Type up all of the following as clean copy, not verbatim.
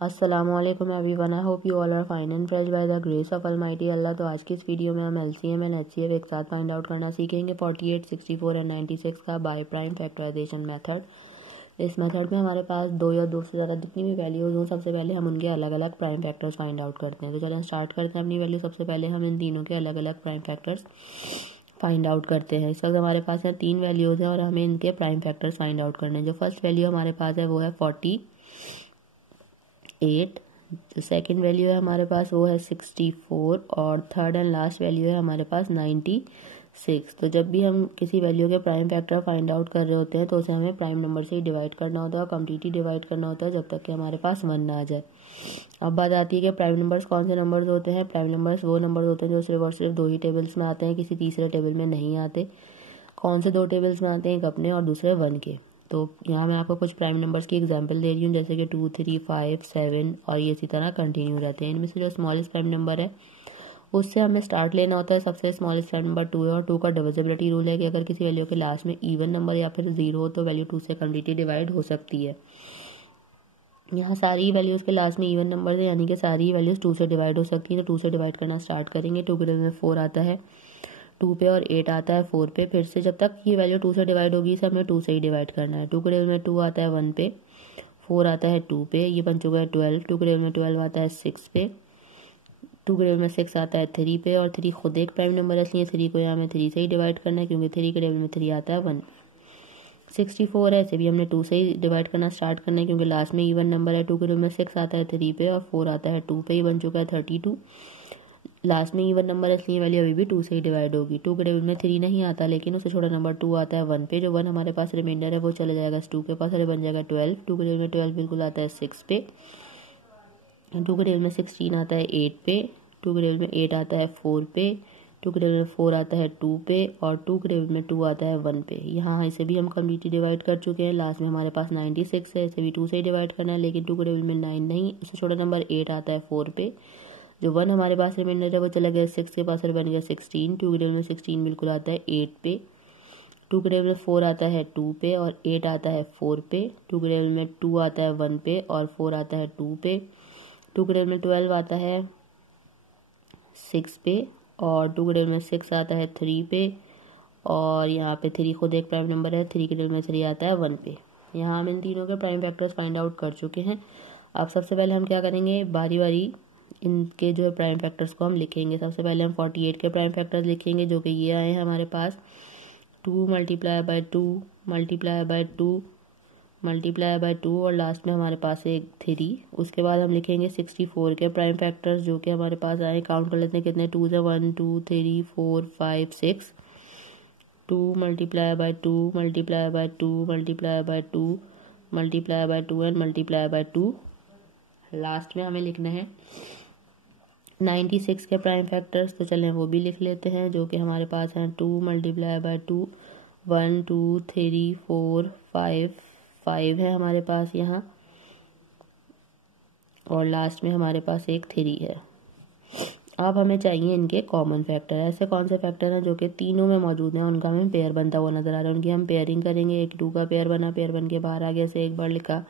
अस्सलामुअलैकुम everyone, I hope you all are fine and fresh by the grace of almighty Allah. तो आज की इस वीडियो में हम एलसीएम एंड एचसीएफ एक साथ फाइंड आउट करना सीखेंगे 48, 64 एंड 96 का बाय प्राइम फैक्टराइजेशन मेथड। इस मेथड में हमारे पास दो या दो से ज़्यादा जितनी भी वैल्यूज हों, सबसे पहले हम उनके अलग अलग प्राइम फैक्टर्स फाइंड आउट करते हैं। तो चलें स्टार्ट करते हैं अपनी वैल्यू। सबसे पहले हम इन तीनों के अलग अलग प्राइम फैक्टर्स फाइंड आउट करते हैं। इस वक्त हमारे पास यहाँ तीन वैल्यूज़ हैं और हमें इनके प्राइम फैक्टर्स फाइंड आउट करने हैं। जो फर्स्ट वैल्यू हमारे पास है वो है 48, जो सेकंड वैल्यू है हमारे पास वो है 64 और थर्ड एंड लास्ट वैल्यू है हमारे पास 96। तो जब भी हम किसी वैल्यू के प्राइम फैक्टर फाइंड आउट कर रहे होते हैं तो उसे हमें प्राइम नंबर से ही डिवाइड करना होता है और कम्प्लीटली डिवाइड करना होता है जब तक कि हमारे पास 1 ना आ जाए। अब बात आती है कि प्राइम नंबर्स कौन से नंबर्स होते हैं। प्राइम नंबर्स वो नंबर्स होते हैं जो सिर्फ और सिर्फ दो ही टेबल्स में आते हैं, किसी तीसरे टेबल में नहीं आते। कौन से दो टेबल्स में आते हैं, एक अपने और दूसरे 1 के। तो यहाँ मैं आपको कुछ प्राइम नंबर्स की एग्जांपल दे रही हूँ, जैसे कि 2, 3, 5, 7 और ये इसी तरह कंटिन्यू रहते हैं। इनमें से जो स्मॉलेस्ट प्राइम नंबर है उससे हमें स्टार्ट लेना होता है। सबसे स्मॉलेस्ट प्राइम नंबर 2 है और 2 का डिविजिबिलिटी रूल है कि अगर किसी वैल्यू के लास्ट में इवन नंबर या फिर 0 हो तो वैल्यू 2 से कम्प्लीटली डिवाइड हो सकती है। यहाँ सारी वैल्यूज़ के लास्ट में इवन नंबर है, यानी कि सारी वैल्यूज़ 2 से डिवाइड हो सकती है। तो 2 से डिवाइड करना स्टार्ट करेंगे। 2 के टेबल में 4 आता है 2 पे और 8 आता है 4 पे। फिर से जब तक ये वैल्यू 2 से डिवाइड होगी इसे हमें 2 से ही डिवाइड करना है। 2 के टेबल में 2 आता है 1 पे, 4 आता है 2 पे, ये बन चुका है 12। 2 के टेबल में 12 आता है 6 पे, 2 के टेबल में 6 आता है 3 पे और 3 खुद एक प्राइम नंबर है, इसलिए 3 को यहाँ हमें 3 से ही डिवाइड करना है क्योंकि 3 के टेबल में 3 आता है 1। 64 है, इसे भी हमने 2 से ही डिवाइड करना स्टार्ट करना है क्योंकि लास्ट में इवन नंबर है। 2 के टेबल में 6 आता है 3 पे और 4 आता है 2 पे, ही बन चुका है 32। लास्ट में इवन नंबर है इसलिए वैल्यू अभी भी 2 से ही डिवाइड होगी। 2 के टेबल में 3 नहीं आता, लेकिन उससे छोटा नंबर 2 आता है 1 पे। जो 1 हमारे पास रिमाइंडर है वो चला जाएगा 2 के पास और बन जाएगा 12। 2 के टेबल में 12 बिल्कुल आता है 6 पे। 2 के टेबल में 16 आता है 8 पे। 2 के टेबल में 8 आता है 4 पे। 2 के टेबल में 4 आता है 2 पे और 2 के टेबल में 2 आता है 1 पे। यहाँ इसे भी हम कम्प्लीटली डिवाइड कर चुके हैं। लास्ट में हमारे पास 96 है, इसे भी 2 से ही डिवाइड करना है, लेकिन 2 के टेबल में 9 नहीं, उससे छोटा नंबर 8 आता है 4 पे। जो 1 हमारे पास रिमाइंडर है वो चला गया 6 के पास और बन गया 16। 2 के टेबल में 16 बिल्कुल आता है 8 पे। 2 के टेबल में 4 आता है 2 पे और 8 आता है 4 पे। 2 के टेबल में 2 आता है 1 पे और 4 आता है 2 पे। 2 के टेबल में 12 आता है 6 पे और 2 के टेबल में 6 आता है 3 पे और यहाँ पे 3 खुद एक प्राइम नंबर है, 3 के टेबल में 3 आता है 1 पे। यहाँ हम इन तीनों के प्राइम फैक्टर्स फाइंड आउट कर चुके हैं। अब सबसे पहले हम क्या करेंगे, बारी बारी इनके जो है प्राइम फैक्टर्स को हम लिखेंगे। सबसे पहले हम 48 के प्राइम फैक्टर्स लिखेंगे जो कि ये आए हैं हमारे पास 2 multiply by 2 multiply by 2 multiply by 2 और लास्ट में हमारे पास एक 3। उसके बाद हम लिखेंगे 64 के प्राइम फैक्टर्स जो कि हमारे पास आए। काउंट कर लेते हैं कितने 2 से 1 2 3 4 5 6। 2 multiply by 2 multiply by 2 multiply by 2 multiply by 2 and multiply by 2। Last में हमें लिखना है 96 के प्राइम फैक्टर्स। तो चलें वो भी लिख लेते हैं जो कि हमारे पास हैं 2 मल्टीप्लाई बाय 2 1 2 3 4 5 है हमारे पास यहाँ और लास्ट में हमारे पास एक 3 है। अब हमें चाहिए इनके कॉमन फैक्टर। ऐसे कौन से फैक्टर हैं जो कि तीनों में मौजूद हैं, उनका हमें पेयर बनता हुआ नजर आ रहा है, उनकी हम पेयरिंग करेंगे। एक 2 का पेयर बना, पेयर बन के बाहर आ गया, ऐसे एक बार लिखा।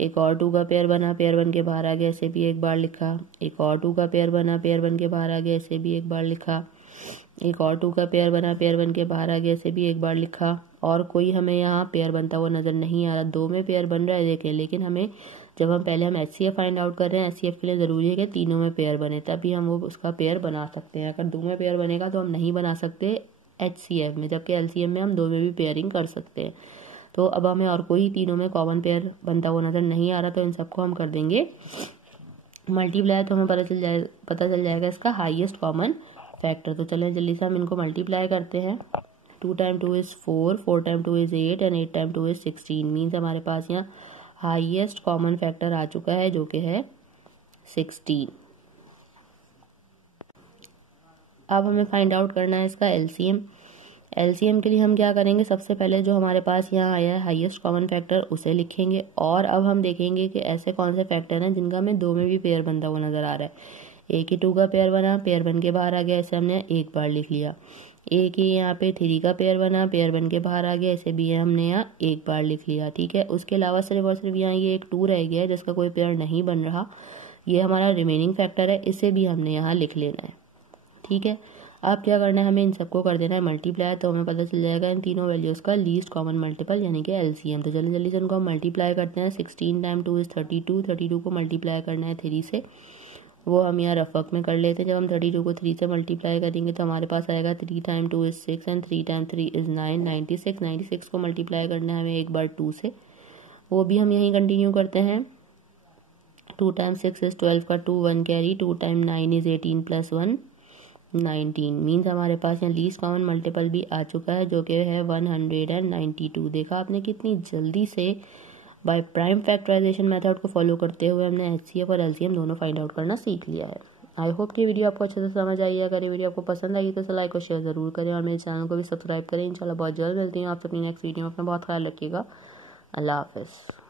एक और 2 का पेयर बना, पेयर बन के बाहर आ गया, ऐसे भी एक बार लिखा। एक और 2 का पेयर बना, पेयर बन के बाहर आ गया, ऐसे भी एक बार लिखा। एक और 2 का पेयर बना, पेयर बन के बाहर आ गया, ऐसे भी एक बार लिखा। और कोई हमें यहाँ पेयर बनता हुआ नजर नहीं आ रहा। 2 में पेयर बन रहा है देखें, लेकिन हमें जब हम पहले हम HCF फाइंड आउट कर रहे हैं, HCF के लिए ज़रूरी है कि तीनों में पेयर बने, तभी हम वो उसका पेयर बना सकते हैं। अगर 2 में पेयर बनेगा तो हम नहीं बना सकते HCF में, जबकि LCM में हम 2 में भी पेयरिंग कर सकते हैं। तो अब हमें और कोई तीनों में कॉमन पेयर बनता हुआ नजर नहीं आ रहा, तो इन सबको हम कर देंगे मल्टीप्लाई। तो हमें पता चल जाएगा इसका हाईएस्ट कॉमन फैक्टर। तो चलें जल्दी से हम इनको मल्टीप्लाई करते हैं। 2 time 2 is 4, 4 time 2 is 8 and 8 time 2 is 16। Means हमारे पास यहाँ हाईएस्ट कॉमन फैक्टर आ चुका है जो कि है 16। अब हमें फाइंड आउट करना है इसका LCM। LCM के लिए हम क्या करेंगे, सबसे पहले जो हमारे पास यहाँ आया है हाईएस्ट कॉमन फैक्टर उसे लिखेंगे और अब हम देखेंगे कि ऐसे कौन से फैक्टर हैं जिनका हमें 2 में भी पेयर बनता हुआ नजर आ रहा है। एक ही 2 का पेयर बना, पेयर बन के बाहर आ गया, इसे हमने एक बार लिख लिया। ए के यहाँ पे 3 का पेयर बना, पेयर बन के बाहर आ गया, इसे भी हमने यहाँ एक बार लिख लिया। ठीक है, उसके अलावा सिर्फ और सिर्फ यहाँ ये एक 2 रह गया है जिसका कोई पेयर नहीं बन रहा, ये हमारा रिमेनिंग फैक्टर है, इसे भी हमने यहाँ लिख लेना है। ठीक है, अब क्या करना है, हमें इन सबको कर देना है मल्टीप्लाई, तो हमें पता चल जाएगा इन तीनों वैल्यूज़ का लीस्ट कॉमन मल्टीपल यानी कि एलसीएम। तो जल्दी जल्दी से इनको हम मल्टीप्लाई करते हैं। 16 टाइम 2 इज़ 32, 32 को मल्टीप्लाई करना है 3 से, वो हम यहाँ रफ वर्क में कर लेते हैं। जब हम 32 को 3 से मल्टीप्लाई करेंगे तो हमारे पास आएगा 3 time 2 is 6 and 3 time 3 is 9, 96। 96 को मल्टीप्लाई करना है हमें एक बार 2 से, वो भी हम यहीं कंटिन्यू करते हैं। 2 टाइम 6 इज़ 12 का 2 1 carry, 2 time 9 is 18 plus 1 19। Means हमारे पास यहाँ लीस्ट कॉमन मल्टीपल भी आ चुका है जो कि है 192। देखा आपने कितनी जल्दी से बाय प्राइम फैक्टराइजेशन मेथड को फॉलो करते हुए हमने एचसीएफ और एलसीएम दोनों फाइंड आउट करना सीख लिया है। आई होप कि वीडियो आपको अच्छे से समझ आई है। अगर ये वीडियो आपको पसंद आई तो लाइक और शेयर जरूर करें और मेरे चैनल को भी सब्सक्राइब करें। इंशाल्लाह बहुत जल्द मिलती हूँ आपसे अपनी नेक्स्ट वीडियो में। अपना बहुत ख्याल रखिएगा। अल्लाह हाफिज़।